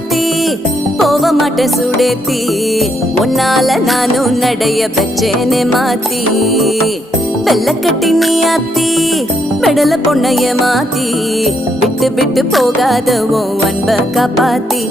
மாத்தி போக மாட்டேன் சுடேத்தி உன்னால நானும் நடைய பெச்சேனே மாத்தி வெள்ளக்கட்டி நீ ஆத்தி மெடல பொண்ணைய மாத்தி விட்டு விட்டு போகாத உன் அன்ப காப்பாத்தி